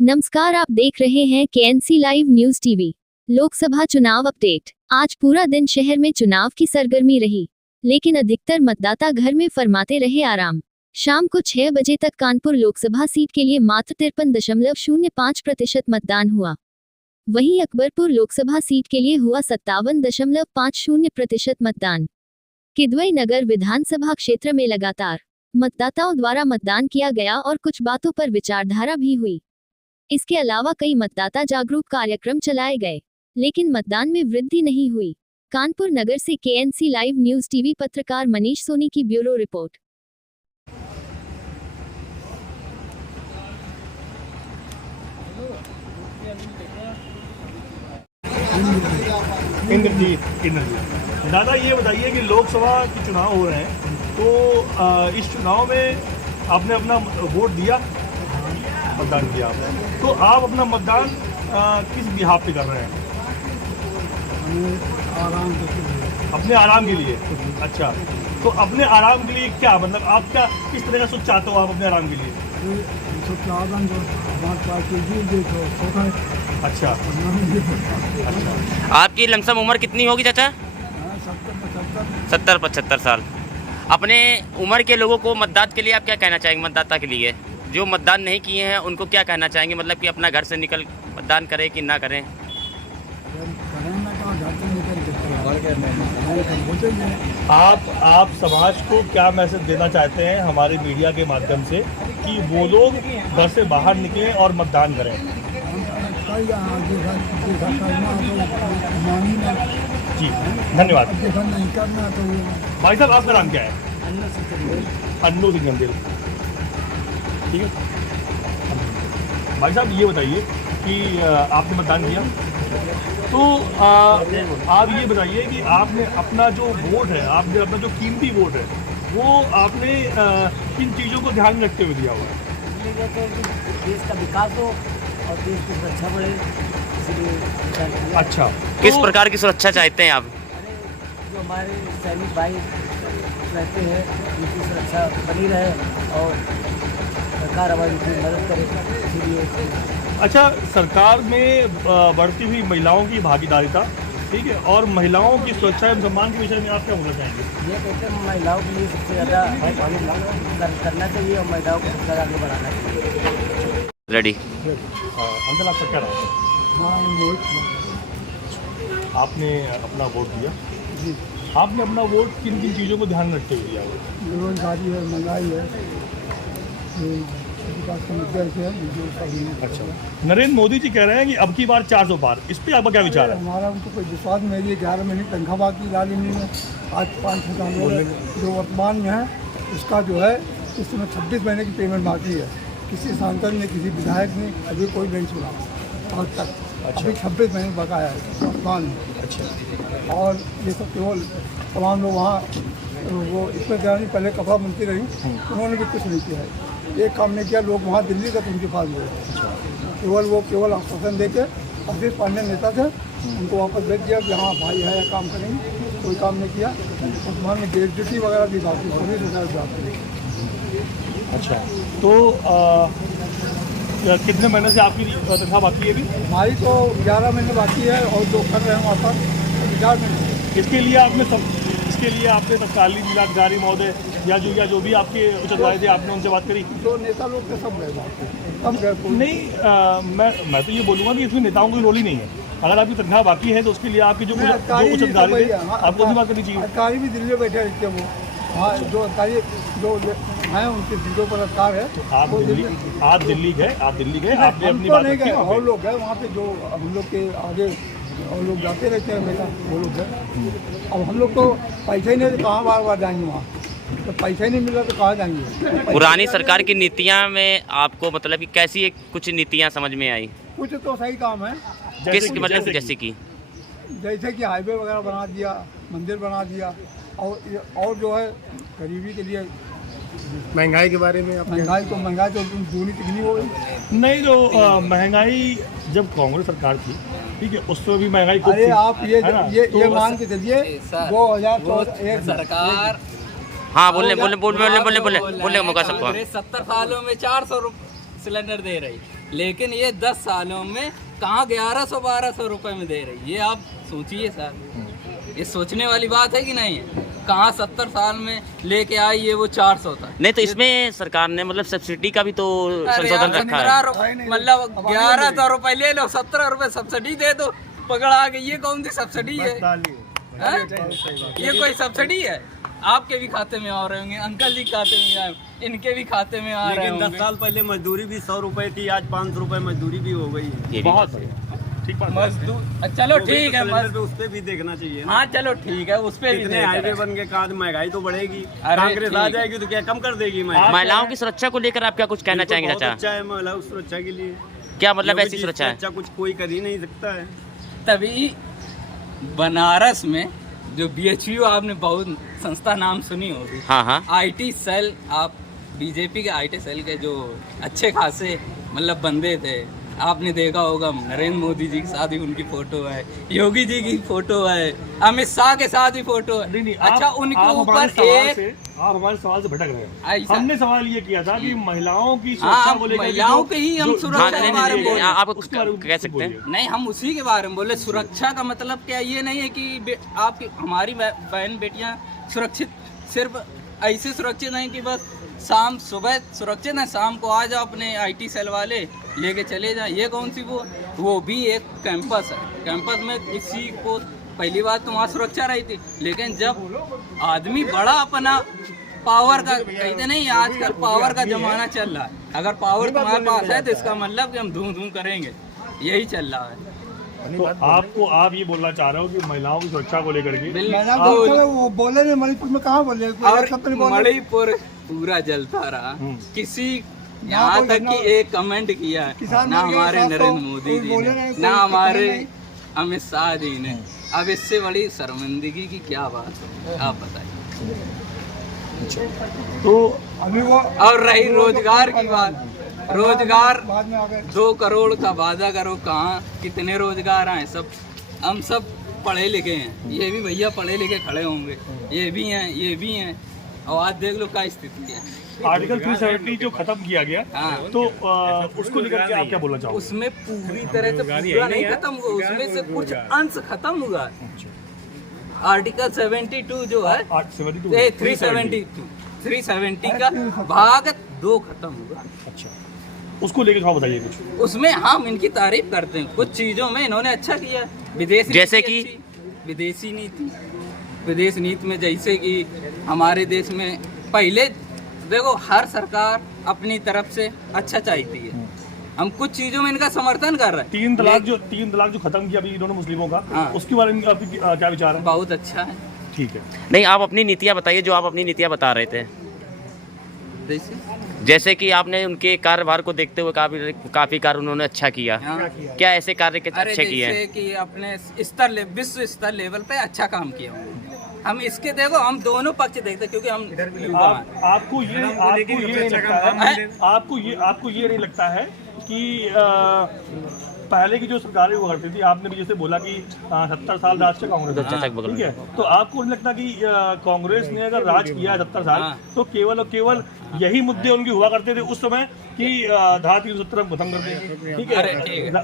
नमस्कार, आप देख रहे हैं KNC live news TV. Lok Sabha चुनाव अपडेट। आज पूरा दिन शहर में चुनाव की सरगर्मी रही, लेकिन अधिकतर मतदाता घर में फरमाते रहे आराम। शाम को 6 बजे तक कानपुर लोकसभा सीट के लिए मात्र 53.05% मतदान हुआ। वहीं अकबरपुर लोकसभा सीट के लिए हुआ 57.50% मतदान। किदवई नगर विधानसभा क्षेत्र में लगातार मतदाताओं द्वारा मतदान किया गया और कुछ बातों पर विचारधारा भी हुई। इसके अलावा कई मतदाता जागरूक कार्यक्रम चलाए गए, लेकिन मतदान में वृद्धि नहीं हुई। कानपुर नगर से केएनसी लाइव न्यूज टीवी पत्रकार मनीष सोनी की ब्यूरो रिपोर्ट। इंद्रजीत दादा, ये बताइए कि लोकसभा के चुनाव हो रहे हैं, तो इस चुनाव में आपने अपना वोट दिया, मतदान किया आपने, तो आप अपना मतदान किस बिहाफ पे कर रहे हैं? अपने आराम के लिए। अच्छा, तो अपने आराम के लिए क्या मतलब आप क्या किस तरह का सोच चाहते हो आप अपने आराम के लिए? अच्छा अच्छा। आपकी लमसम उम्र कितनी होगी चाचा? 70-75 साल। अपने उम्र के लोगों को मतदान के लिए आप क्या कहना चाहेंगे? मतदाता के लिए जो मतदान नहीं किए हैं उनको क्या कहना चाहेंगे? मतलब कि अपना घर से निकल मतदान करें कि ना करें? आप समाज को क्या मैसेज देना चाहते हैं हमारे मीडिया के माध्यम से कि वो लोग घर से बाहर निकलें और मतदान करें? जी धन्यवाद। भाई साहब, आपका नाम क्या है? अन्नू सिंह गंदेल। ठीक है भाई साहब, ये बताइए कि आपने मतदान किया, तो आप ये बताइए कि आपने अपना जो वोट है, आपने अपना जो कीमती वोट है, वो आपने किन चीज़ों को ध्यान में रखते हुए दिया हुआ है? देश का विकास हो और देश की सुरक्षा बढ़े, इसलिए। अच्छा, किस प्रकार की सुरक्षा चाहते हैं आप? जो हमारे सैनिक भाई रहते हैं उनकी सुरक्षा बनी रहे और सरकार हमारी मदद करे, इसलिए। अच्छा, सरकार में बढ़ती हुई महिलाओं की भागीदारिता, ठीक है, और महिलाओं की सुरक्षा एवं सम्मान के विषय में आप क्या बोलना चाहेंगे? ये कहते हैं महिलाओं के लिए सबसे ज़्यादा करना चाहिए और महिलाओं को सबसे ज़्यादा आगे बढ़ाना चाहिए। रेडी। अंकल, आपका क्या नाम है? आपने अपना वोट दिया जी। आपने अपना वोट किन किन चीज़ों को ध्यान में रखते हुए दिया? बेरोजगारी है, महंगाई है, अच्छा, नरेंद्र मोदी जी कह रहे हैं कि अब की बार 400 पार, इस पे आपका क्या विचार है? हमारा उनको कोई विश्वास नहीं है। 11 महीने तनख्वाह बाकी लालिनी में आज 5-6 साल जो वर्तमान में है उसका जो है इस समय 26 महीने की पेमेंट बाकी है। किसी सांसद ने, किसी विधायक ने अभी कोई नहीं सुना आज तक। अच्छा। अभी 26 महीने बकाया है वर्तमान में। अच्छा, और ये सब केवल तमाम लोग वहाँ वो इसमें क्या नहीं, पहले कपड़ा मंत्री रही, उन्होंने भी कुछ नहीं किया है, एक काम नहीं किया। लोग वहाँ दिल्ली तक उनके पास गए, केवल आश्वासन देके अभी पांडे नेता थे, उनको वापस भेज दिया कि हाँ भाई है, काम करेंगे, कोई काम नहीं किया। वर्तमान में ग्रेजुएटी वगैरह भी बाकी, 19,000 बाकी। अच्छा, तो कितने महीने से आपकी तनख्वाह बाकी है अभी? हमारी तो 11 महीने बाकी है और जो कर रहे हैं वहाँ पर 4 महीने। इसके लिए आपने तत्कालीन जिलाधिकारी महोदय या जो भी आपके उच्च अधिकारी थे, आपने उनसे बात करी? जो नेता लोग थे सब गए, नहीं, मैं तो ये बोलूँगा कि इसमें नेताओं की रोल ही नहीं है। अगर आपकी तनख्वाह बाकी है तो उसके लिए आपके जो उच्च अधिकारी थे आपको उनसे बात करनी चाहिए। अधिकारी भी दिल्ली में बैठे रहते हैं, वो हाँ, जो अधिकारी जो हैं उनके सीटों पर अधिकार है। आप दिल्ली गए, आपने अपनी बात नहीं रखी गए, वहाँ और पे? लोग गए वहाँ पे, जो हम लोग के आगे और लोग जाते रहते हैं हमेशा, वो लोग गए। अब हम लोग तो पैसा ही नहीं, तो कहाँ बार जाएंगे वहाँ? तो पैसा ही नहीं मिला तो कहाँ जाएंगे? पुरानी सरकार की नीतियां में आपको मतलब कि कैसी कुछ नीतियां समझ में आई? कुछ तो सही काम है, किस मतलब जैसे कि हाईवे वगैरह बना दिया, मंदिर बना दिया, और जो है गरीबी के लिए। महंगाई के बारे में महंगाई तो दूनी तिगनी हो गई। नहीं, तो महंगाई जब कांग्रेस सरकार थी, ठीक है, उस पर भी महंगाई खूब अरे थी, आप ये तो मान के चलिए 2001 सरकार। हाँ, बोलने का मौका सबको। 70 सालों में 400 सिलेंडर दे रही। लेकिन ये 10 सालों में कहाँ 1100-1200 रुपए में दे रही, ये आप सोचिए सर। ये सोचने वाली बात है कि नहीं है? कहाँ 70 साल में लेके आई ये वो 400 तक। नहीं तो इसमें सरकार ने मतलब सब्सिडी का भी तो संशोधन रखा है। मतलब 1100 रुपए ले लो, 17 रुपए सब्सिडी दे दो, पकड़ा के। ये कौन सी सब्सिडी है? हैं? ये कोई सब्सिडी है? आपके भी खाते में आ रहे होंगे, अंकल जी खाते में आए, इनके भी खाते में आ रहे होंगे। 10 साल पहले मजदूरी भी 100 रुपए थी, आज 500 रुपए मजदूरी भी हो गई है। ये भी बहुत बात है। ठीक बात है। मजदूर चलो ठीक है, सिलेंडर पे उस पे भी देखना चाहिए ना। हाँ चलो ठीक है, उस पे भी कितने देख हाईवे रहे हैं। बन के कहा महंगाई तो बढ़ेगी, अरे कांग्रेस आ ठीक। जाएगी तो क्या कम कर देगी महंगाई? महिलाओं की सुरक्षा को लेकर आप क्या कुछ कहना ये तो चाहेंगे बहुत चाचा? अच्छा है महिलाओं की सुरक्षा के लिए। क्या मतलब योगी ऐसी जी सुरक्षा से है? अच्छा कुछ कोई कर ही नहीं सकता है। तभी बनारस में जो BHU आपने बहुत संस्था नाम सुनी होगी, हाँ हाँ। IT सेल, आप बीजेपी के IT सेल के जो अच्छे खासे मतलब बंदे थे, आपने देखा होगा नरेंद्र मोदी जी के साथ भी उनकी फोटो है, योगी जी की फोटो है, अमित शाह के साथ भी फोटो है। नहीं, अच्छा आप उनके हमारे सवाल से भटक रहे हैं। ऐसा- हमने सवाल ये किया था कि महिलाओं की सुरक्षा हाँ, को लेकर महिलाओं के ही हम सुरक्षा हाँ, के नहीं, बारे में नहीं, बोले। आप उसके बारे में कह सकते हैं। बोलिए। नहीं, हम उसी के बारे में बोले। सुरक्षा का मतलब क्या ये नहीं है कि आपकी हमारी बहन बेटियां सुरक्षित सिर्फ ऐसे सुरक्षित नहीं कि बस शाम सुबह सुरक्षित है, शाम को आ जाओ अपने IT सेल वाले लेके चले जाए। ये कौन सी वो भी एक कैंपस है। कैंपस में किसी को पहली बात तो वहाँ सुरक्षा रही थी, लेकिन जब आदमी बड़ा अपना पावर का कहते नहीं, आजकल पावर का जमाना चल रहा है। अगर पावर तुम्हारे पास है तो इसका मतलब कि हम धूम धूम करेंगे, यही चल रहा है। तो आप ये बोलना चाह रहे हो कि महिलाओं की सुरक्षा को लेकर के बिल्कुल। वो बोले नहीं, मणिपुर में कहाँ बोले? और सब तो नहीं बोले। मणिपुर पूरा जलता रहा। किसी यहाँ तक कि एक कमेंट किया है किसान ना मर गए, हमारे 700 नरेंद्र मोदी जी बोले ने, नहीं, ना कोई हमारे नहीं। अमित शाह जी ने। अब इससे बड़ी शर्मिंदगी की क्या बात है, आप बताइए। तो अभी वो और रही रोजगार की बात, रोजगार बाद में आ गए। 2 करोड़ का वादा करो, कहाँ कितने रोजगार आए? सब हम सब पढ़े लिखे हैं, ये भी भैया पढ़े लिखे खड़े होंगे, ये भी हैं, ये भी हैं। और आज देख लो क्या स्थिति है। आर्टिकल 370 जो खत्म किया गया, हाँ। तो उसको लेकर के आप क्या बोलना चाहोगे? उसमें पूरी तरह से पूरा नहीं खत्म हुआ, उसमें से कुछ अंश खत्म हुआ है। आर्टिकल 72 जो है 370 का भाग 2 खत्म हुआ। अच्छा, उसको लेकर थोड़ा बताइए कुछ। उसमें हम इनकी तारीफ करते हैं, कुछ चीजों में इन्होंने अच्छा किया। विदेश जैसे नीति कि? अच्छी, विदेशी नीति, विदेश नीति में जैसे कि हमारे देश में पहले देखो हर सरकार अपनी तरफ से अच्छा चाहती है, हम कुछ चीजों में इनका समर्थन कर रहे हैं। 3 तलाक जो खत्म किया अभी इन्होंने मुस्लिमों का, हाँ। उसके बारे में आपकी क्या विचार है? बहुत अच्छा है। ठीक है। नहीं, आप अपनी नीतियाँ बताइए, जो आप अपनी नीतियाँ बता रहे थे। जैसे कि आपने उनके कार्यभार को देखते हुए काफी कार्य उन्होंने अच्छा किया। हाँ। क्या ऐसे कार्य के अरे अच्छे किए हैं? जैसे कि अपने विश्व स्तर लेवल पे अच्छा काम किया उन्होंने। हम इसके देखो, हम दोनों पक्ष देखते हैं, क्योंकि हम युवा हैं। आपको ये नहीं लगता है कि पहले की जो सरकारें हुआ करती थी, आपने भी जैसे बोला कि 70 साल राज का कांग्रेस, ठीक है, तो आपको नहीं लगता कि कांग्रेस ने अगर राज किया है 70 साल, तो केवल और केवल यही मुद्दे उनके हुआ करते थे उस समय कि धारा 370 हम खत्म कर देंगे, ठीक है,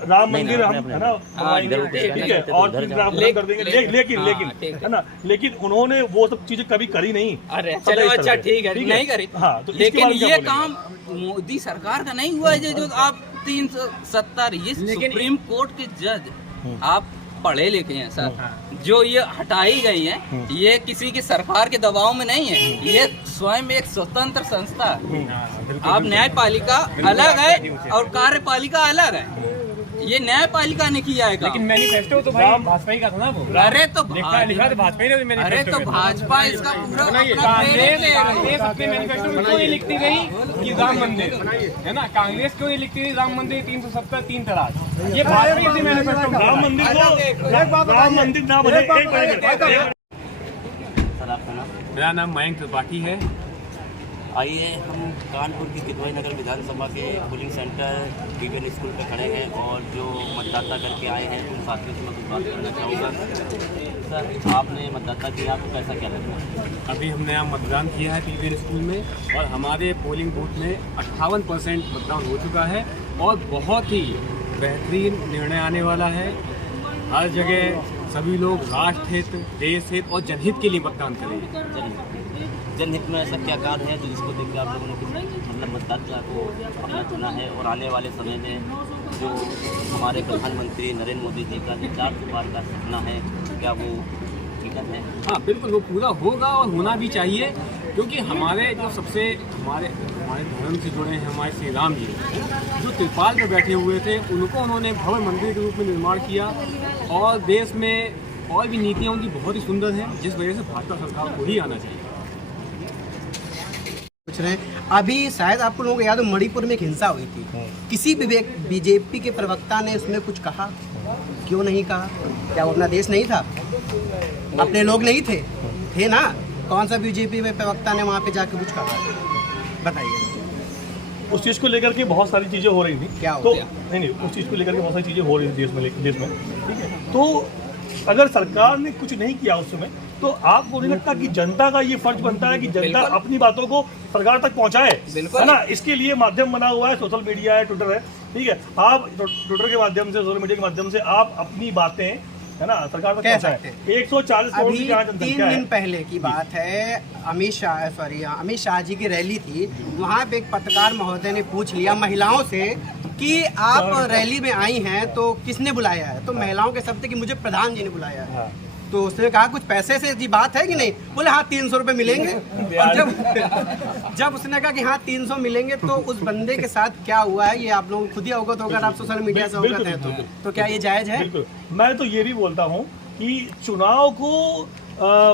राम मंदिर हम है ना, ठीक है, और राम खत्म कर देंगे, लेकिन है ना, लेकिन उन्होंने वो सब चीजें कभी करी नहीं। अरे चलो अच्छा ठीक है, नहीं करी। हाँ, तो लेकिन ये काम मोदी सरकार का नहीं हुआ है। जो आप 370 ये सुप्रीम कोर्ट के जज आप पढ़े लिखे हैं सर, जो ये हटाई गई है, ये किसी की सरकार के दबाव में नहीं है, ये स्वयं एक स्वतंत्र संस्था है। आप न्यायपालिका अलग है और कार्यपालिका अलग है। ये न्यायपालिका ने किया है, लेकिन मैनिफेस्टो तो भाई भाजपा ही का था ना वो। अरे तो लिखा तो भाजपा ही ने मैनिफेस्टो। अरे तो भाजपा इसका पूरा कांग्रेस अपने मैनिफेस्टो में क्यों नहीं लिखती गई कि राम मंदिर है ना? कांग्रेस क्यों नहीं लिखती गई राम मंदिर 370 3 तलाक? ये भाजपा ही मैनिफेस्टो में। राम मंदिर ना बने। मेरा नाम मयंक त्रिपाठी है। आइए हम कानपुर की किदवई नगर विधानसभा के पोलिंग सेंटर विवेन स्कूल पे खड़े हैं और जो मतदाता करके आए हैं उन साथियों से मैं कुछ बात करना चाहूँगा। सर, आपने मतदाता किया, आपको कैसा क्या लगता है? अभी हमने यहाँ मतदान किया है विवेन स्कूल में और हमारे पोलिंग बूथ में 58% मतदान हो चुका है और बहुत ही बेहतरीन निर्णय आने वाला है। हर जगह सभी लोग राष्ट्र हित, देश हित और जनहित के लिए मतदान करेंगे। जनहित में ऐसा क्या कार्य है जिसको देख के आप लोगों ने मतलब मतदाता को अपना चुना है, और आने वाले समय में जो हमारे प्रधानमंत्री नरेंद्र मोदी जी का 4 पार का सपना है, क्या वो हकीकत है? हाँ बिल्कुल, वो पूरा होगा और होना भी चाहिए, क्योंकि हमारे जो सबसे हमारे धर्म से जुड़े हैं हमारे श्री राम जी, जो त्रिपाल पर बैठे हुए थे, उनको उन्होंने भव्य मंदिर के रूप में निर्माण किया। और देश में और भी नीतियाँ उनकी बहुत ही सुंदर हैं, जिस वजह से भाजपा सरकार को ही आना चाहिए। पूछ रहे हैं, अभी शायद आपको लोगों को याद हो मणिपुर में एक हिंसा हुई थी, किसी भी बीजेपी के प्रवक्ता ने उसमें कुछ कहा? क्यों नहीं कहा? क्या वो अपना देश नहीं था? अपने लोग नहीं थे ना? कौन सा बीजेपी में प्रवक्ता ने वहाँ पे जाके कुछ कहा? बताइए। उस चीज़ को लेकर के बहुत सारी चीज़ें हो रही थी। क्या तो नहीं, उस चीज़ को लेकर के बहुत सारी चीज़ें हो रही थी देश में, ठीक है। तो अगर सरकार ने कुछ नहीं किया उस समय, तो आपको नहीं लगता कि जनता का ये फर्ज बनता है कि जनता अपनी बातों को सरकार तक पहुंचाए, है ना? इसके लिए माध्यम बना हुआ है, सोशल मीडिया है, ट्विटर है, ठीक है। आप ट्विटर के माध्यम से, सोशल मीडिया के माध्यम से आप अपनी बातें, है ना, सरकार तक पहुंचाएं। 140 करोड़ की यहाँ जनसंख्या है। 3 दिन पहले की बात है, अमित शाह जी की रैली थी, वहाँ पे एक पत्रकार महोदय ने पूछ लिया महिलाओं से कि आप रैली में आई हैं तो किसने बुलाया है? तो महिलाओं के शब्द कि मुझे प्रधान जी ने बुलाया है। तो उसने कहा कुछ पैसे से जी बात है कि नहीं? बोले हाँ 300 रुपये मिलेंगे। और जब उसने कहा कि हाँ 300 मिलेंगे, तो उस बंदे के साथ क्या हुआ है ये आप लोगों को खुद ही अवगत होगा, आप सोशल मीडिया से अवगत है, तो क्या ये जायज़ है? बिल्कुल। मैं तो ये भी बोलता हूँ कि चुनाव को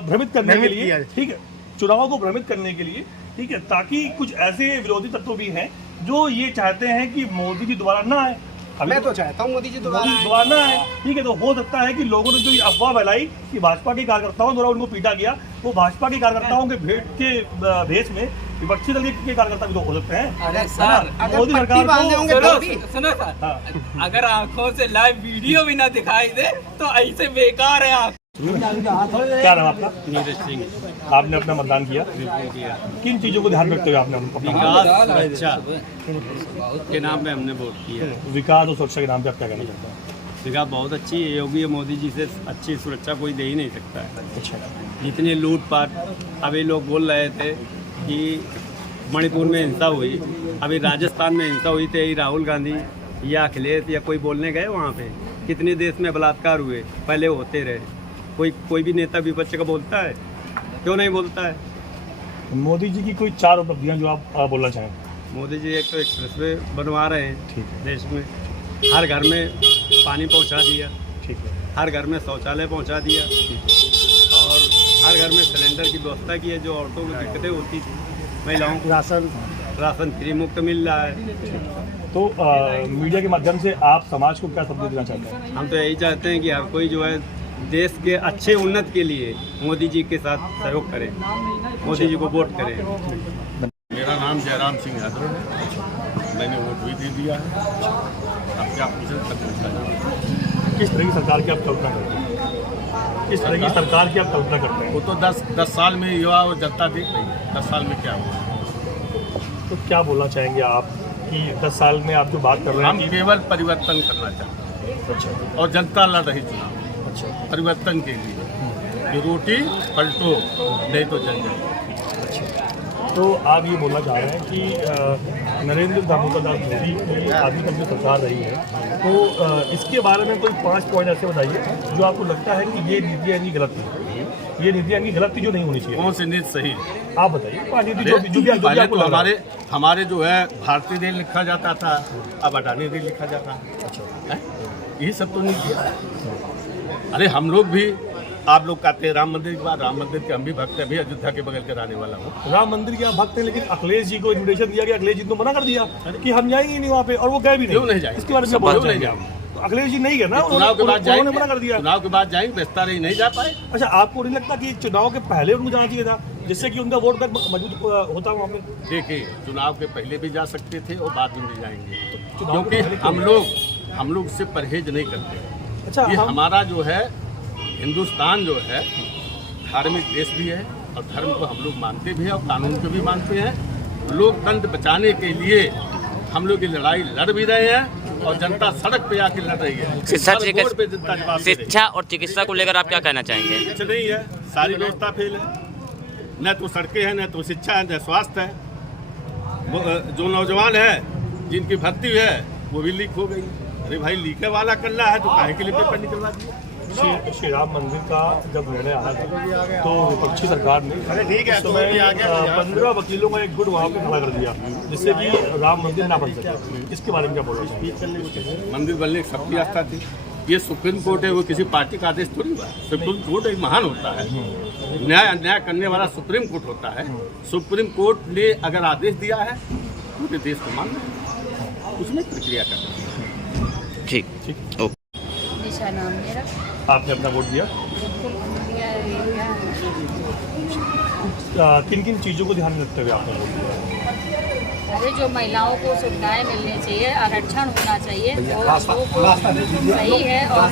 भ्रमित करने के लिए, ठीक है, चुनाव को भ्रमित करने के लिए, ठीक है, ताकि कुछ ऐसे विरोधी तत्व भी हैं जो ये चाहते हैं कि मोदी जी दोबारा ना आए। मैं तो चाहता हूँ मोदी जी दोबारा आए, ठीक है। तो हो सकता है कि लोगों ने जो ये अफवाह फैलाई कि भाजपा के कार्यकर्ताओं द्वारा उनको पीटा गया, वो भाजपा के कार्यकर्ताओं के भेष में विपक्षी दल के कार्यकर्ता भी तो हो सकते हैं। अरे सर, मोदी सरकार सुनो सर, अगर आंखों से लाइव वीडियो भी ना दिखाई दे तो ऐसे बेकार है आप। क्या नाम आपका? नीरज सिंह। आपने अपना मतदान किया? किन चीजों को ध्यान रखते हुए आपने विकास सुरक्षा के नाम पे हमने वोट किया। विकास और सुरक्षा के नाम पे आप क्या कहना चाहते हैं? विकास बहुत अच्छी है, योगी मोदी जी से अच्छी सुरक्षा कोई दे ही नहीं सकता है। अच्छा, जितने लूटपाट अभी लोग बोल रहे थे कि मणिपुर में हिंसा हुई, अभी राजस्थान में हिंसा हुई थी, राहुल गांधी या अखिलेश या कोई बोलने गए वहाँ पे? कितने देश में बलात्कार हुए, पहले होते रहे। कोई भी नेता विपक्ष का बोलता है? क्यों नहीं बोलता है? मोदी जी की कोई 4 उपलब्धियां जो आप बोलना चाहें? मोदी जी एक तो एक्सप्रेसवे बनवा रहे हैं देश में, हर घर में पानी पहुंचा दिया, ठीक है, हर घर में शौचालय पहुंचा दिया, और हर घर में सिलेंडर की व्यवस्था की है। जो औरतों को दिक्कतें होती थी, महिलाओं को राशन फ्री मुफ्त मिल रहा है। तो मीडिया के माध्यम से आप समाज को क्या संदेश देना चाहते हैं? हम तो यही चाहते हैं कि हर कोई जो है देश के अच्छे उन्नत के लिए मोदी जी के साथ सहयोग करें, मोदी जी को वोट करें। मेरा नाम जयराम सिंह यादव है, मैंने वोट भी दे दिया है। अब क्या पूछें? किस तरह की सरकार की आप कल्पना करते हैं? किस तरह की सरकार की आप कल्पना करते हैं? वो तो 10 साल में युवा और जनता देख रही है, 10 साल में क्या हुआ। तो क्या बोलना चाहेंगे आप कि 10 साल में आप जो बात कर रहे हैं? हम केवल परिवर्तन करना चाहते हैं। अच्छा। और जनता लड़ रही चुनाव। अच्छा। परिवर्तन के लिए कि रोटी पलटो नहीं तो जल जाए। अच्छा। तो आप ये बोलना चाह रहे हैं कि नरेंद्र दामोदर दास मोदी की आधी तक जो सरकार रही है, तो इसके बारे में कोई 5 पॉइंट ऐसे बताइए जो आपको लगता है कि ये नीतियाँ इनकी गलत थी, ये नीतियाँ इनकी गलत थी जो नहीं होनी चाहिए। कौन सी नीति सही? आप बताइए। 5 नीति जो भी आपको लग रहा है। हमारे जो है भारतीय रेल लिखा जाता था, अब अडानी रेल लिखा जाता है। अच्छा, यही सब तो नीति है। अरे हम लोग भी, आप लोग कहते हैं राम मंदिर के बाद, राम मंदिर के हम भी भक्त हैं, अभी अयोध्या के बगल के रहने वाला हूँ। राम मंदिर के आप भक्त हैं, लेकिन अखिलेश जी को इन्विटेशन दिया गया, अखिलेश जी को मना कर दिया कि हम जाएंगे ही नहीं वहाँ पे, और वो गए भी नहीं। क्यों नहीं जाएंगे? इसके बारे में बोलना चाहिए। अखिलेश जी नहीं गए ना, चुनाव के बाद जाएंगे, मना कर दिया। चुनाव के बाद जाएंगे, बेस्ता रही नहीं जा पाए। अच्छा, आपको नहीं लगता कि चुनाव के पहले उनको जाना चाहिए था, जिससे कि उनका वोट बैंक मजबूत होता वहाँ पे? देखिए, चुनाव के पहले भी जा सकते थे और बाद में भी जाएंगे, क्योंकि हम लोग इससे परहेज नहीं करते। अच्छा, ये हमारा जो है हिंदुस्तान जो है धार्मिक देश भी है, और धर्म को हम लोग मानते भी हैं और कानून को भी मानते हैं। लोकतंत्र बचाने के लिए हम लोग ये लड़ाई लड़ भी रहे हैं और जनता सड़क पे आके लड़ रही है। शिक्षा हर मोड़ पे जनता जवाब दे रही है। शिक्षा और चिकित्सा को लेकर आप क्या कहना चाहेंगे? कुछ नहीं है, सारी व्यवस्था फेल है। न तो सड़कें हैं, न तो शिक्षा है, न स्वास्थ्य है। जो नौजवान है जिनकी भर्ती है वो भी लीक हो गई। अरे भाई, लीके वाला करना है तो काहे के लिए पेपर निकलवा दिया? श्री राम मंदिर का जब निर्णय आया था तो विपक्षी सरकार ने उस समय 15 वकीलों का एक गुट वहाँ पे खड़ा कर दिया जिससे कि राम मंदिर ना बन सके। इसके बारे में क्या बोलना चाहिए? मंदिर बनने की सबकी आस्था थी। ये सुप्रीम कोर्ट है, वो किसी पार्टी का आदेश थोड़ी हुआ। सुप्रीम कोर्ट एक महान होता है, न्याय अन्याय करने वाला सुप्रीम कोर्ट होता है। सुप्रीम कोर्ट ने अगर आदेश दिया है पूरे देश को मानना है, उसमें प्रक्रिया करना है। ठीक ठीक। ओके। निशा नाम मेरा। आपने अपना वोट दिया। किन किन चीज़ों को ध्यान में रखते हुए आपने वोट दिया? अरे जो महिलाओं को सुविधाएं मिलनी चाहिए, आरक्षण होना चाहिए, वो सही है। और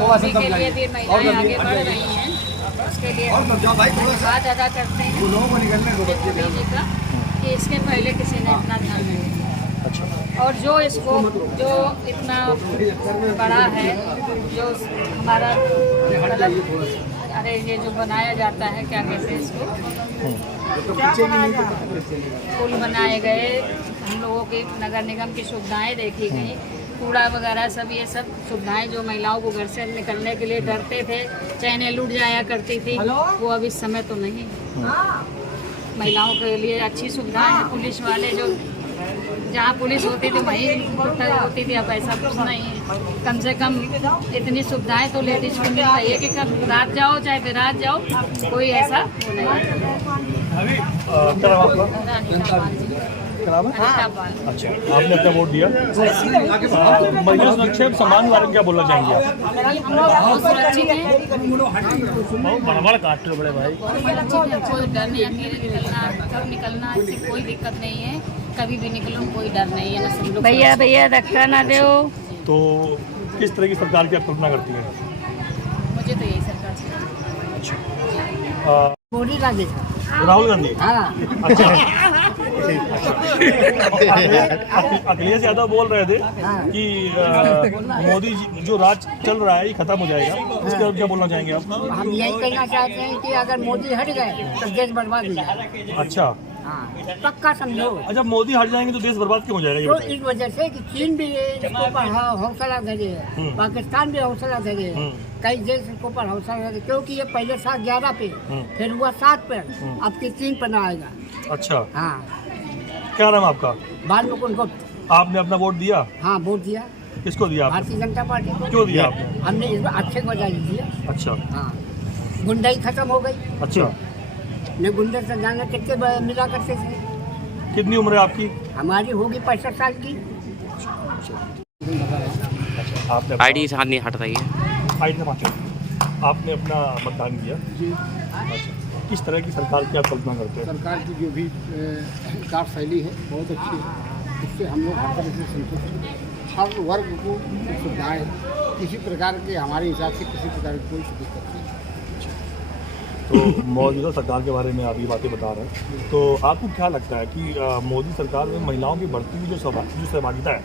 मोदी के लिए भी महिलाएं आगे बढ़ रही हैं, उसके लिए धन्यवाद अदा करते हैं मोदी जी का कि इसके पहले किसी ने इतना ध्यान नहीं दिया। और जो इसको जो इतना बड़ा है, जो हमारा मतलब अरे ये जो बनाया जाता है, क्या कहते हैं इसको, पुल बनाए गए, हम लोगों के नगर निगम की सुविधाएं देखी गई, कूड़ा वगैरह सब, ये सब सुविधाएं जो महिलाओं को घर से निकलने के लिए डरते थे, चैनें लूट जाया करती थी, वो अब इस समय तो नहीं। महिलाओं के लिए अच्छी सुविधाएं हैं। पुलिस वाले जो जहाँ पुलिस होती थी वहीं होती थी, अब ऐसा कुछ नहीं है। कम से कम इतनी सुविधाएं तो लेडीज को मिल रही है कि कब रात जाओ चाहे फिर रात जाओ, कोई ऐसा वो नहीं है। अच्छा, आपने अपना वोट दिया। महिला सुरक्षा एवं सम्मान के बारे में क्या बोलना चाहेंगे आप? हम लोग बहुत सुरक्षित हैं, बड़ा काट लो बड़े भाई। कोई डर नहीं, अकेले निकलना कब निकलना इससे कोई दिक्कत नहीं है, कभी भी निकलो कोई डर नहीं है। बस हम लोग भैया धक्का ना दो। तो किस तरह की सरकार की आप कल्पना करती हैं? मुझे तो यही सरकार चाहिए। मोदी गांधी। राहुल गांधी। हाँ। अच्छा। अखिलेश यादव बोल रहे थे कि मोदी जी जो राज चल रहा है ये खत्म हो जाएगा, इसके बारे में क्या बोलना चाहेंगे आप? हम यही कहना चाहते हैं कि अगर मोदी हट गए तो देश बर्बाद हो जाएगा। अच्छा, हाँ, पक्का समझो। अच्छा, मोदी हट जाएंगे तो देश बर्बाद क्यों हो जाएगा? ये तो बताइए। इस वजह से कि चीन भी इसके ऊपर हौसला धरे है, पाकिस्तान भी हौसला धरे है, कई देश इसके ऊपर हौसला धरे, क्योंकि ये पहले 7-11 पे, फिर हुआ 7 पे, अब की 3 पे ना आएगा। अच्छा, हाँ। क्या नाम है आपका? बालमुकुंद को। आपने अपना वोट दिया? हाँ, वोट दिया। किसको दिया आपने? भारतीय जनता पार्टी को। क्यों दिया आपने? हमने इस बार अच्छे को वजह दिया। अच्छा। हाँ, गुंडाई खत्म हो गई। अच्छा, ने गुंडे से जाने कितने मिला करते थे। कितनी उम्र है आपकी? हमारी होगी 65 साल की। आपने आईडी से हाथ नहीं हट रही है। आईडी से आपने अपना मतदान किया जी। अच्छा, किस तरह की सरकार की आप कल्पना करते हैं? सरकार की जो भी कार्यशैली है बहुत अच्छी है, इससे हम लोग हर तरह से संतुष्ट हैं। हर वर्ग को सुविधाएँ, किसी प्रकार के हमारे हिसाब से किसी प्रकार की कोई दिक्कत नहीं। तो मौजूदा सरकार के बारे में आप ये बातें बता रहे हैं, तो आपको क्या लगता है कि मोदी सरकार में महिलाओं की बढ़ती हुई जो सहभागिता है,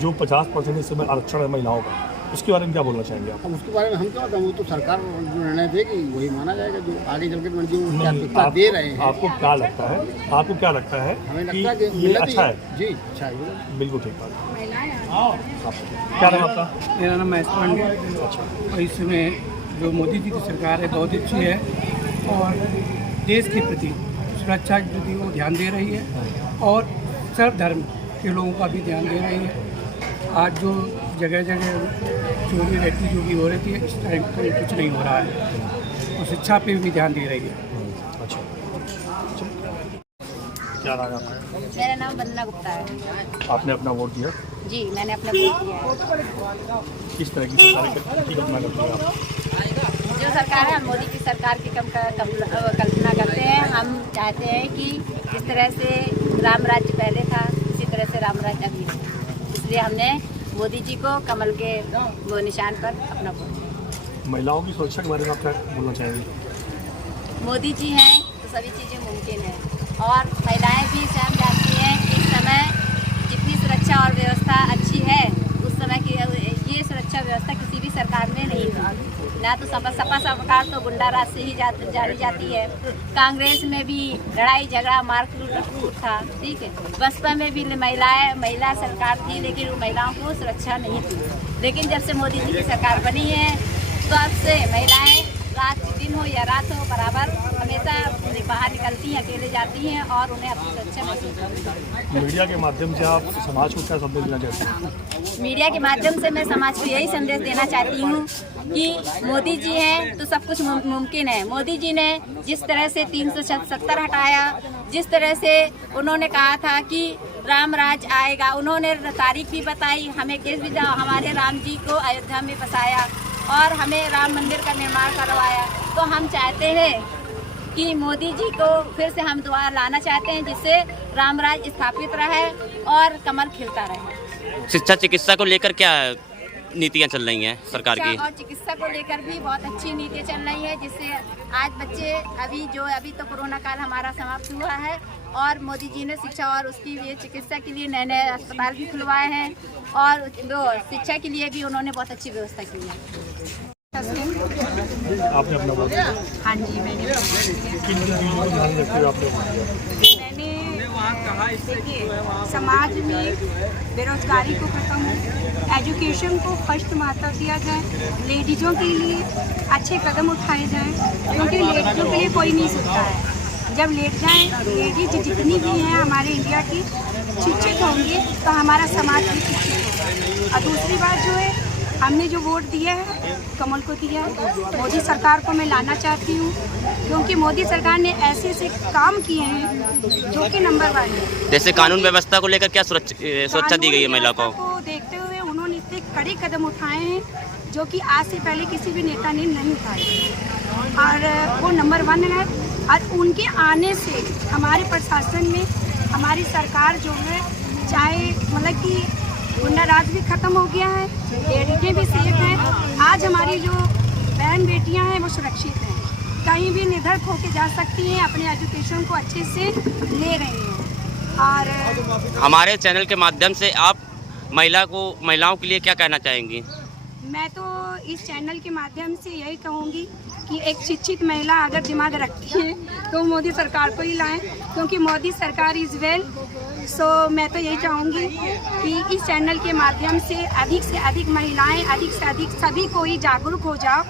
जो 50% इस समय आरक्षण है महिलाओं का, उसके बारे में क्या बोलना चाहेंगे आप? अब उसके बारे में हम क्या बताएं, वो तो सरकार जो निर्णय देगी वही माना जाएगा, जो आगे चल के जो प्राथमिकता दे रहे हैं। आपको क्या लगता है? आपको क्या लगता है हमें कि लगता है कि ये अच्छा है? जी, अच्छा है। बिल्कुल ठीक बात। क्या नाम आपका? मेरा नाम महेश पांडे। और इस समय जो मोदी जी की सरकार है बहुत अच्छी है और देश के प्रति, सुरक्षा के प्रति वो ध्यान दे रही है और सर्व धर्म के लोगों का भी ध्यान दे रही है। आज जो जगह जगह चोरी रहती जो भी हो रही थी, इस टाइम पर कुछ नहीं हो रहा है और शिक्षा पे भी ध्यान दे रही है। अच्छा, क्या नाम है आपका? मेरा नाम वंदना गुप्ता है। आपने अपना वोट दिया जी, मैंने अपना वोट दिया है। किस तरह की सरकार की कल्पना करते हैं आप? जो सरकार है, हम मोदी की सरकार की कल्पना करते हैं। हम चाहते हैं कि जिस तरह से राम राज्य पहले था, उसी तरह से राम राज्य अभी है, इसलिए हमने मोदी जी को कमल के वो निशान पर अपना वोट दिया। महिलाओं की सुरक्षा के बारे में आप क्या बोलना चाहेंगे? मोदी जी हैं तो सभी चीज़ें मुमकिन हैं और महिलाएं भी स्वयं जानती हैं कि इस समय जितनी सुरक्षा और व्यवस्था अच्छी है। उस समय की ये सुरक्षा व्यवस्था किसी भी सरकार में नहीं थी। ना तो सपा सरकार तो गुंडाराज से ही जानी जाती है। कांग्रेस में भी लड़ाई झगड़ा मारपीट था, ठीक है। बसपा में भी महिला सरकार थी, लेकिन महिलाओं को सुरक्षा नहीं थी। लेकिन जब से मोदी जी की सरकार बनी है तब से महिलाएं रात दिन हो या रात हो बराबर हमेशा बाहर निकलती हैं, अकेले जाती हैं और उन्हें अपनी सुरक्षा महसूस होती है। मीडिया के माध्यम से आप समाज को क्या संदेश देना चाहते हैं? मीडिया के माध्यम से मैं समाज को यही संदेश देना चाहती हूँ कि मोदी जी हैं तो सब कुछ मुमकिन है। मोदी जी ने जिस तरह से 370 हटाया, जिस तरह से उन्होंने कहा था कि राम राज आएगा, उन्होंने तारीख भी बताई, हमें केस भी हमारे राम जी को अयोध्या में बसाया और हमें राम मंदिर का निर्माण करवाया। तो हम चाहते हैं कि मोदी जी को फिर से हम दोबारा लाना चाहते हैं, जिससे राम राज स्थापित रहे और कमल खिलता रहे। शिक्षा चिकित्सा को लेकर क्या नीतियाँ चल रही हैं सरकार की? और चिकित्सा को लेकर भी बहुत अच्छी नीतियाँ चल रही है, जिससे आज बच्चे अभी तो कोरोना काल हमारा समाप्त हुआ है और मोदी जी ने शिक्षा और उसकी ये चिकित्सा के लिए नए नए अस्पताल भी खुलवाए हैं और शिक्षा के लिए भी उन्होंने बहुत अच्छी व्यवस्था की है। आपने अपना बोल दिया। हाँ जी, मैंने किन चीज़ों को ध्यान रखते हुए आपने देखिए, समाज में बेरोजगारी को खत्म हो, एजुकेशन को फर्स्ट महत्व दिया जाए, लेडीज़ों के लिए अच्छे कदम उठाए जाएं, क्योंकि लेडीज़ों के लिए कोई नहीं सोचता है। जब लेट जाएं, लेडीज जितनी भी हैं हमारे इंडिया की शिक्षित होंगी तो हमारा समाज भी शिक्षित होगा। और दूसरी बात जो है, हमने जो वोट दिया है कमल को दिया है। मोदी सरकार को मैं लाना चाहती हूँ, क्योंकि मोदी सरकार ने ऐसे ऐसे काम किए हैं जो कि नंबर 1 है। जैसे कानून व्यवस्था को लेकर क्या सुरक्षा दी गई है महिला को? देखते हुए उन्होंने इतने कड़े कदम उठाए हैं जो कि आज से पहले किसी भी नेता ने नहीं उठाए और वो नंबर 1 है। और उनके आने से हमारे प्रशासन में हमारी सरकार जो है, चाहे मतलब कि गुंडाराज भी खत्म हो गया है, लेडीजें भी सेफ हैं। आज हमारी जो बहन बेटियां हैं वो सुरक्षित हैं, कहीं भी निर्धक होकर जा सकती हैं, अपने एजुकेशन को अच्छे से ले रही हैं। और हमारे चैनल के माध्यम से आप महिलाओं के लिए क्या कहना चाहेंगी? मैं तो इस चैनल के माध्यम से यही कहूँगी कि एक शिक्षित महिला अगर दिमाग रखती है तो मोदी सरकार को ही लाएं, क्योंकि मोदी सरकार इज़ वेल। सो मैं तो यही चाहूँगी कि इस चैनल के माध्यम से अधिक महिलाएं, अधिक से अधिक सभी को ही जागरूक हो जाओ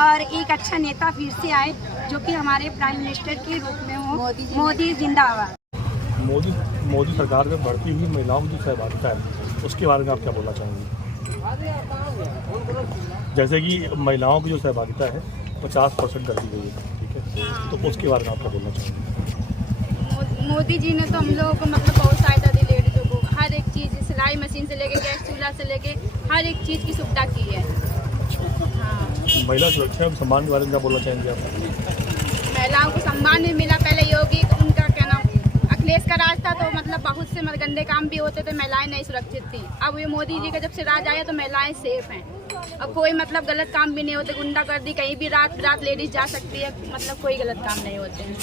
और एक अच्छा नेता फिर से आए जो कि हमारे प्राइम मिनिस्टर के रूप में हो। मोदी जिंदाबाद। मोदी सरकार में बढ़ती हुई महिलाओं की जो सहभागिता है उसके बारे में आप क्या बोलना चाहेंगे? जैसे कि महिलाओं की जो सहभागिता है 50% कर दी गई है, ठीक है, तो उसके बारे में आप क्या बोलना चाहेंगे? मोदी जी ने तो हम लोगों को मतलब बहुत सहायता दी, लेडीज़ों को हर एक चीज़, सिलाई मशीन से लेके गैस चूल्हा से लेके हर एक चीज़ की सुविधा की है। हाँ, महिला सुरक्षा और सम्मान के बारे में क्या बोलना चाहेंगे आप? महिलाओं को सम्मान भी मिला। पहले योगी उनका क्या नाम अखिलेश का राज था तो मतलब बहुत से गंदे काम भी होते थे, महिलाएं नहीं सुरक्षित थी। अब ये मोदी जी का जब से राज आया तो महिलाएं सेफ हैं। अब कोई मतलब गलत काम भी नहीं होते, गुंडागर्दी कहीं भी रात लेडीज जा सकती है, मतलब कोई गलत काम नहीं होते हैं।